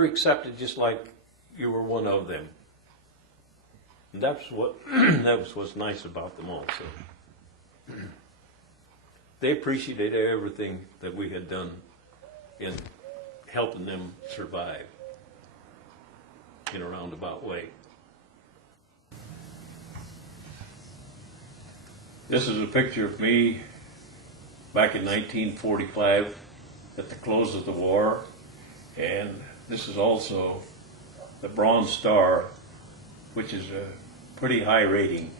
You're accepted just like you were one of them. And that's what that was what's nice about them also. They appreciated everything that we had done in helping them survive in a roundabout way. This is a picture of me back in 1945 at the close of the war, and this is also the Bronze Star, which is a pretty high rating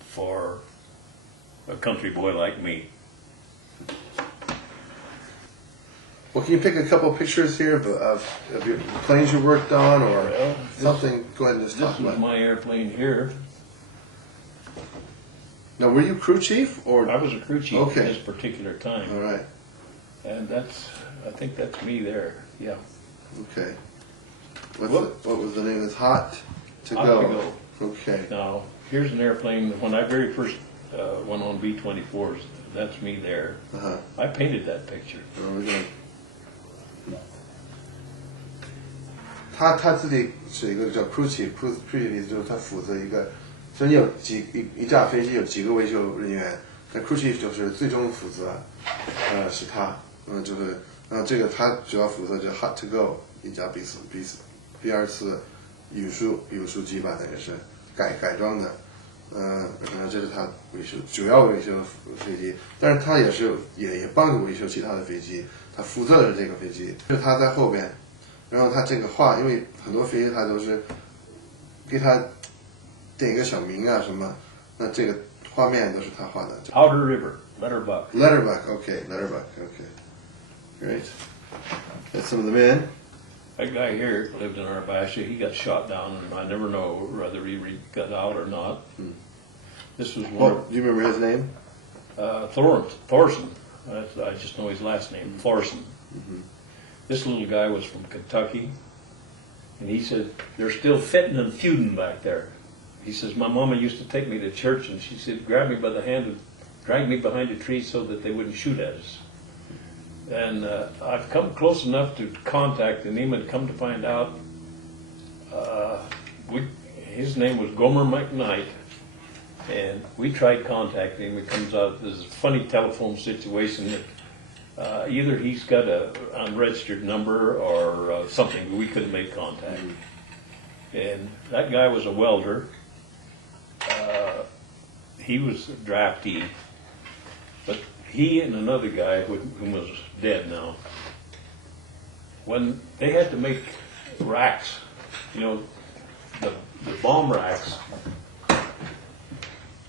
for a country boy like me. Well, can you pick a couple pictures here of your planes you worked on, or Well, something? Go ahead and just talk This about was it. my airplane here. Now, were you crew chief, or? I was a crew chief Okay. at this particular time. All right. And I think that's me there, yeah. Okay. What was the name? It's Hot to Hot Go. to Go. Okay. Now, here's an airplane, when I very first went on B-24s, that's me there. Uh-huh. I painted that picture. 他自己是一个叫 crew chief，crew chief 就是他负责一个，所以你有一架飞机有几个维修人员，那 crew chief 就是最终负责，是他，就是这个他主要负责就 hot to go 一架 B-24运输机吧，那个是改装的，这是他主要维修飞机，但是他也帮助维修其他的飞机，他负责的是这个飞机，就是他在后边。然后他这个画，因为很多飞机他都是给他点一个小名啊什么，那这个画面都是他画的。Outer River, Letterbuck. Letterbuck, okay. Great. That's some of the men. That guy here lived in Arabasha. He got shot down, and I never know whether he got out or not. This was one. Do you remember his name? Thorson. I just know his last name, Thorson. This little guy was from Kentucky, and he said, they're still fitting and feuding back there. He says, my mama used to take me to church, and she said, grab me by the hand and drag me behind a tree so that they wouldn't shoot at us. And I've come close enough to contact him and come to find out his name was Gomer McKnight, and we tried contacting him. It comes out there's a funny telephone situation that either he's got an unregistered number or something, but we couldn't make contact. And that guy was a welder. He was a draftee, but he and another guy who was dead now, when they had to make racks, the bomb racks,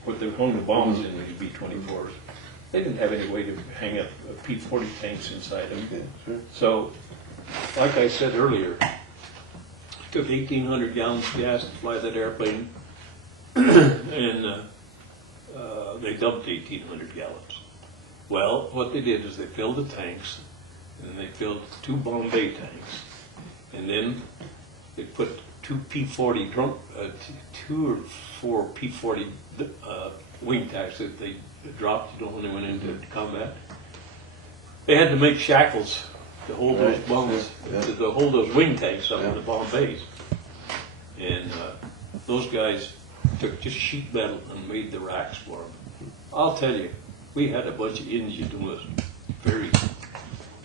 what they hung the bombs in these B-24s, they didn't have any way to hang up P-40 tanks inside them. Yeah, sure. So, like I said earlier, it took 1,800 gallons of gas to fly that airplane, and they dumped 1,800 gallons. Well, what they did is they filled the tanks, and they filled 2 Bombay tanks, and then they put 2 P-40 2 or 4 P-40 wing tacks that they dropped when they went into combat. They had to make shackles to hold those bombs, to hold those wing tanks up in the Bombays. And those guys took just sheet metal and made the racks for them. I'll tell you, we had a bunch of Indians who was very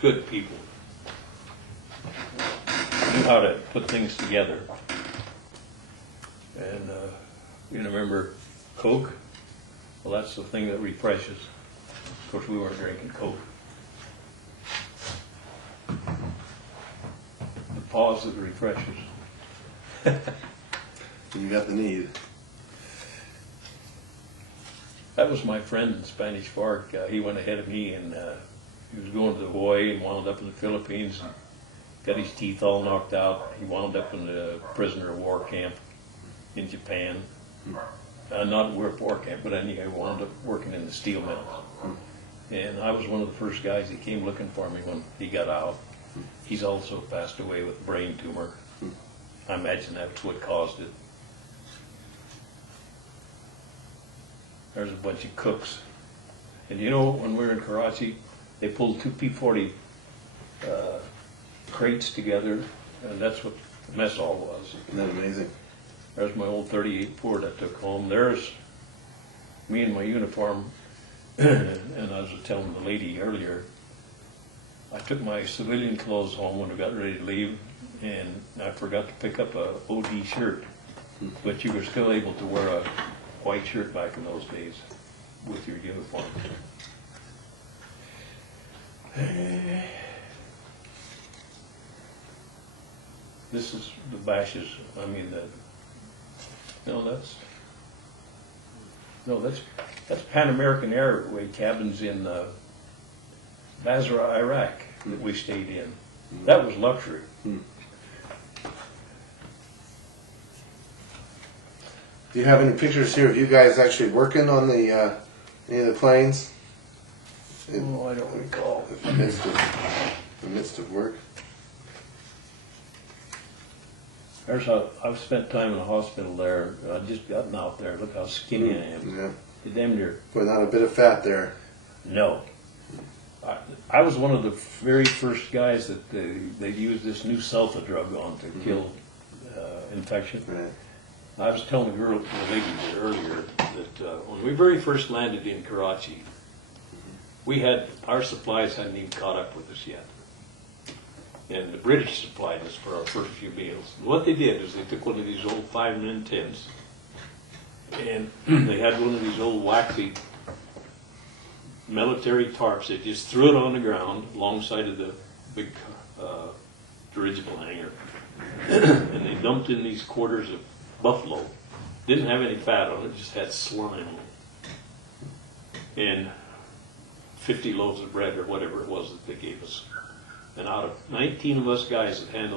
good people. Knew how to put things together. And you remember Coke? Well, that's the thing that refreshes. Of course, we weren't drinking Coke. The pause that refreshes. You got the need. That was my friend in Spanish Fork. He went ahead of me, and he was going to Hawaii and wound up in the Philippines. And got his teeth all knocked out. He wound up in the prisoner of war camp in Japan. Not war camp, but anyway, I wound up working in the steel mill. And I was one of the first guys that came looking for me when he got out. He's also passed away with a brain tumor. I imagine that's what caused it. There's a bunch of cooks. And when we were in Karachi, they pulled 2 P-40 crates together, and that's what the mess hall was. Isn't that amazing? There's my old 38 Ford I took home. There's me in my uniform, and I was telling the lady earlier, I took my civilian clothes home when I got ready to leave, and I forgot to pick up a OD shirt. But you were still able to wear a white shirt back in those days with your uniform. This is the bashes. I mean, that's Pan American Airway cabins in Basra, Iraq that we stayed in. That was luxury. Do you have any pictures here of you guys actually working on the any of the planes? Oh, I don't recall. In the midst of work. There's how I've spent time in the hospital there. I've just gotten out there. Look how skinny I am. Yeah. You damn near. But not a bit of fat there. No. I was one of the very first guys that they used this new sulfa drug on to kill infection. Right. I was telling the lady there earlier that when we very first landed in Karachi, our supplies hadn't even caught up with us yet. And the British supplied us for our first few meals. And what they did is they took one of these old 5-man tents, and they had one of these old waxy military tarps. They just threw it on the ground alongside of the big dirigible hangar, and they dumped in these quarters of buffalo. Didn't have any fat on it, just had slime on it. And 50 loaves of bread or whatever it was that they gave us. And out of 19 of us guys that handled